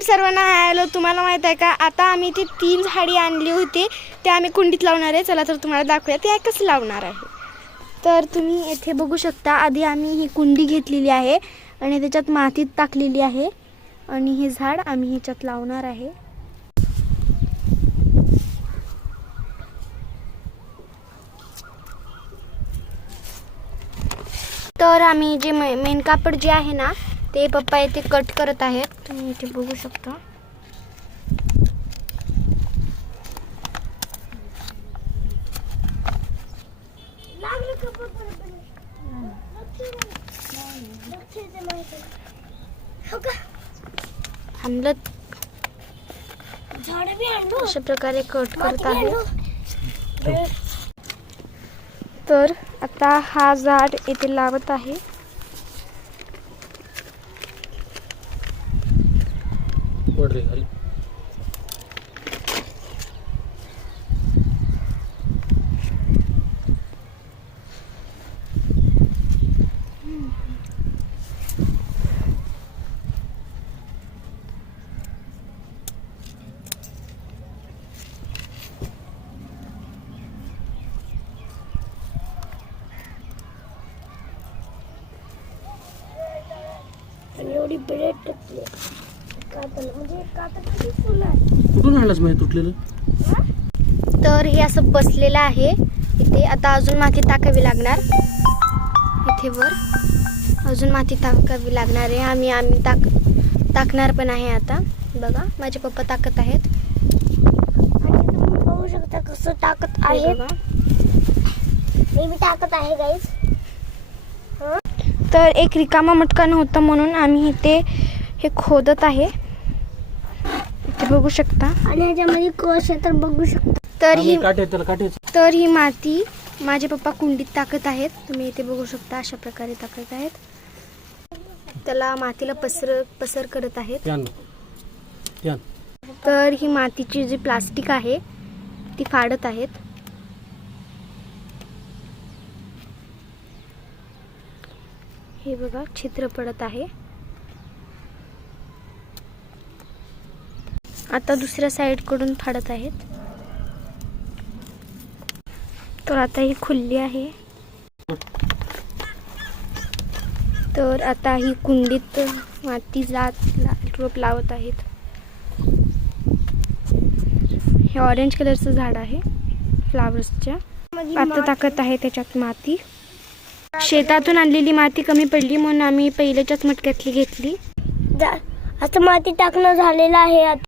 नमस्कार सर्वांना. हॅलो. तुम्हाला माहित आहे का, आता आम्ही ती 3 झाडी आणली होती ते आम्ही कुंडीत लावणार आहे. चला तर तुम्हाला दाखवूया ते कसं लावणार आहे. तर तुम्ही येथे बघू शकता. आधी आम्ही ही कुंडी घेतलेली आहे आणि त्याच्यात माती टाकलेली आहे आणि हे झाड आम्ही ह्याच्यात लावणार आहे. तर आम्ही जे मेन कापड जे आहे ना ते पप्पा इथे कट करत आहेत. तुम्ही इथे बघू शकता. अशा प्रकारे कट करत आहे. तर आता हा झाड इथे लावत आहे. एवढी ब्रेड टाकली कातल म्हणजे कातल फुल आहे. कुठून आणलास माहिती तुटलेलं. तर हे असं बसलेलं आहे इथे. आता अजून माती टाकावी लागणार. इथे वर अजून माती टाकावी लागणार आहे. आम्ही टाकणार पण आहे. आता बघा माझे पप्पा टाकत आहेत आणि तुम्ही बघू शकता कसं टाकत आहे. मी टाकत आहे गाईस. तर एक रिकामा मटका नव्हता म्हणून आम्ही इथे हे खोदत आहे. इथे बघू शकता आणि ह्याच्यामध्ये कश आहे तर बघू शकता. तर ही माती माझे पप्पा कुंडीत टाकत आहेत. तुम्ही इथे बघू शकता अशा प्रकारे टाकत आहेत. त्याला मातीला पसर करत आहेत. तर ही मातीची जी प्लास्टिक आहे ती फाडत आहेत. हे बघा छिद्र पडत आहे. आता दुसऱ्या साइड कडून फाडत आहेत. तर आता ही खुलली आहे. तर आता ही कुंडीत माती रोप लावत आहेत. हे ऑरेंज कलरचं झाड आहे फ्लावर्सच्या. आता टाकत आहे त्याच्यात माती. शेतातून आणलेली माती कमी पडली म्हणून आम्ही पहिल्याच्याच मटक्यातली घेतली. आता माती टाकणं झालेलं आहे.